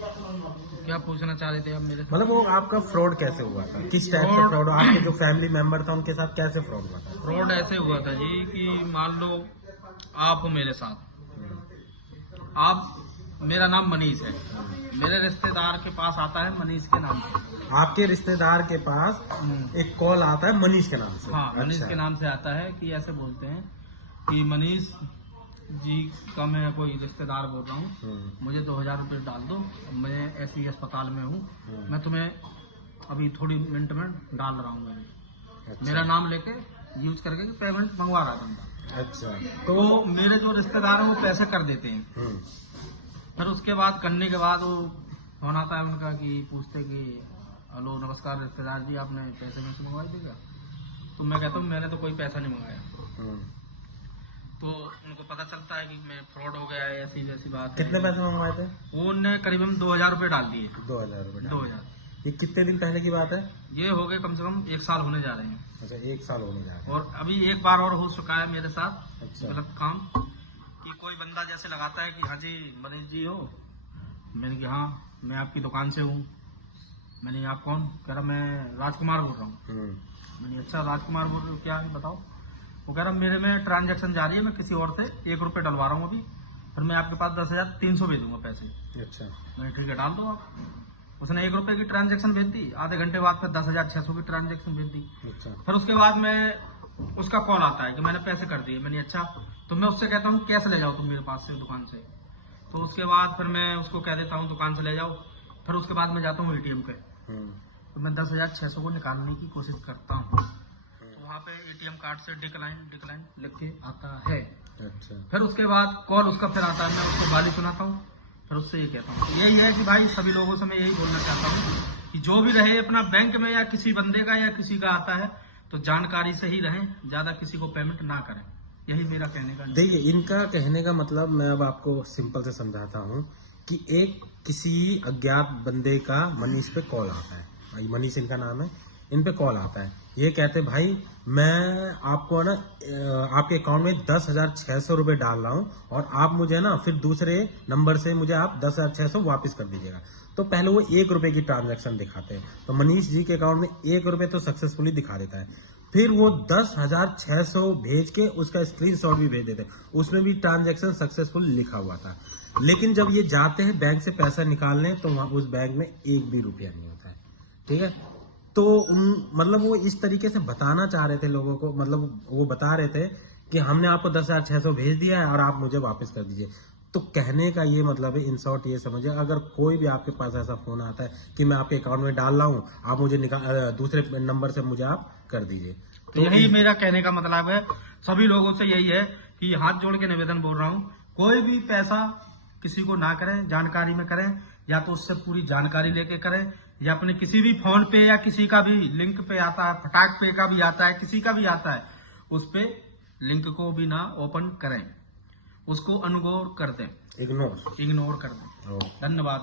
क्या पूछना चाह रहे थे आप मेरे से? मतलब वो आपका फ्रॉड कैसे हुआ था, किस टाइप से फ्रॉड, आपके जो फैमिली मेंबर था उनके साथ कैसे फ्रॉड हुआ था? फ्रॉड ऐसे हुआ था जी कि मान लो आप हो मेरे साथ, आप, मेरा नाम मनीष है, मेरे रिश्तेदार के पास आता है मनीष के नाम से। आपके रिश्तेदार के पास एक कॉल आता है मनीष के नाम से? हाँ, मनीष अच्छा। के नाम से आता है कि ऐसे बोलते हैं कि मनीष जी का मैं कोई रिश्तेदार बोल रहा हूँ, मुझे 2000 रुपये डाल दो, मैं ऐसी अस्पताल में हूँ, मैं तुम्हें अभी थोड़ी मिनट में डाल रहा हूँ। अच्छा। मेरा नाम लेके यूज करके पेमेंट मंगवा रहा था। अच्छा। तो मेरे जो रिश्तेदार हैं वो पैसे कर देते हैं। फिर उसके बाद करने के बाद वो फोन आता है उनका कि पूछते कि हेलो नमस्कार रिश्तेदार जी, आपने पैसे में से मंगवाए थे क्या? तो मैं कहता हूँ मैंने तो कोई पैसा नहीं मंगाया। तो उनको पता चलता है कि मैं फ्रॉड हो गया है, ऐसी वैसी बात है। कितने पैसे मंगवाए थे? उनने करीबन 2000 रुपये डाल दिए। 2000 रुपये? 2000। ये कितने दिन पहले की बात है? ये हो गए कम से कम 1 साल होने जा रहे हैं। अच्छा, 1 साल होने जा रहा है। और अभी एक बार और हो चुका है मेरे साथ। अच्छा। गलत काम कि कोई बंदा जैसे लगाता है कि हाँ जी मनीष जी हो, मैंने कहा हाँ मैं आपकी दुकान से हूँ। मैंने आप कौन? कह रहा मैं राजकुमार बोल रहा हूँ। मैंने अच्छा राजकुमार बोल रहे हो, क्या है बताओ? वो कह रहा मेरे में ट्रांजैक्शन जा रही है, मैं किसी और से 1 रुपये डलवा रहा हूँ अभी, फिर मैं आपके पास 10,300 भेजूंगा पैसे। अच्छा। मैंने ठीक है डाल दो आप। उसने 1 रुपये की ट्रांजैक्शन भेज दी, आधे घंटे बाद फिर 10,600 की ट्रांजैक्शन भेज दी। अच्छा। फिर उसके बाद में उसका कॉल आता है कि मैंने पैसे कर दिए। मैंने अच्छा, तो मैं उससे कहता हूँ कैश ले जाओ तुम मेरे पास से दुकान से। तो उसके बाद फिर मैं उसको कह देता हूँ दुकान से ले जाओ। फिर उसके बाद मैं जाता हूँ एटीएम पे, तो मैं 10,600 को निकालने की कोशिश करता हूँ, तो वहाँ पे एटीएम कार्ड से डिक्लाइन लिख के आता है। अच्छा। फिर उसके बाद कॉल उसका फिर आता है, मैं उसको गाली सुनाता हूँ, फिर उससे ये कहता हूँ। यही है कि भाई सभी लोगों से मैं यही बोलना चाहता हूँ कि जो भी रहे अपना बैंक में या किसी बंदे का या किसी का आता है तो जानकारी से ही रहें, ज्यादा किसी को पेमेंट ना करें। यही मेरा कहने का। देखिए, इनका कहने का मतलब मैं अब आपको सिंपल से समझाता हूँ कि एक किसी अज्ञात बंदे का मनीष पे कॉल आता है, भाई मनीष इनका नाम है, इन पे कॉल आता है, ये कहते भाई मैं आपको ना आपके अकाउंट में 10,600 रुपये डाल रहा हूँ और आप मुझे ना फिर दूसरे नंबर से मुझे आप 10,600 वापस कर दीजिएगा। तो पहले वो 1 रुपये की ट्रांजैक्शन दिखाते हैं, तो मनीष जी के अकाउंट में 1 रुपये तो सक्सेसफुली दिखा देता है। फिर वो 10,600 भेज के उसका स्क्रीनशॉट भी भेज देते हैं, उसमें भी ट्रांजैक्शन सक्सेसफुल लिखा हुआ था। लेकिन जब ये जाते हैं बैंक से पैसा निकालने तो वहां उस बैंक में 1 भी रुपया नहीं होता है। ठीक है, तो मतलब वो इस तरीके से बताना चाह रहे थे लोगों को, मतलब वो बता रहे थे कि हमने आपको 10,600 भेज दिया है और आप मुझे वापस कर दीजिए। तो कहने का ये मतलब है, इन शॉर्ट ये समझिए, अगर कोई भी आपके पास ऐसा फोन आता है कि मैं आपके अकाउंट में डाल रहा हूँ, आप मुझे दूसरे नंबर से मुझे आप कर दीजिए, तो यही मेरा कहने का मतलब है। सभी लोगों से यही है कि हाथ जोड़ के निवेदन बोल रहा हूँ, कोई भी पैसा किसी को ना करें, जानकारी में करें, या तो उससे पूरी जानकारी लेके करें, या अपने किसी भी फोन पे या किसी का भी लिंक पे आता है, फटाक पे का भी आता है, किसी का भी आता है, उस पे लिंक को भी ना ओपन करें, उसको इग्नोर कर दें। इग्नोर कर दें। धन्यवाद।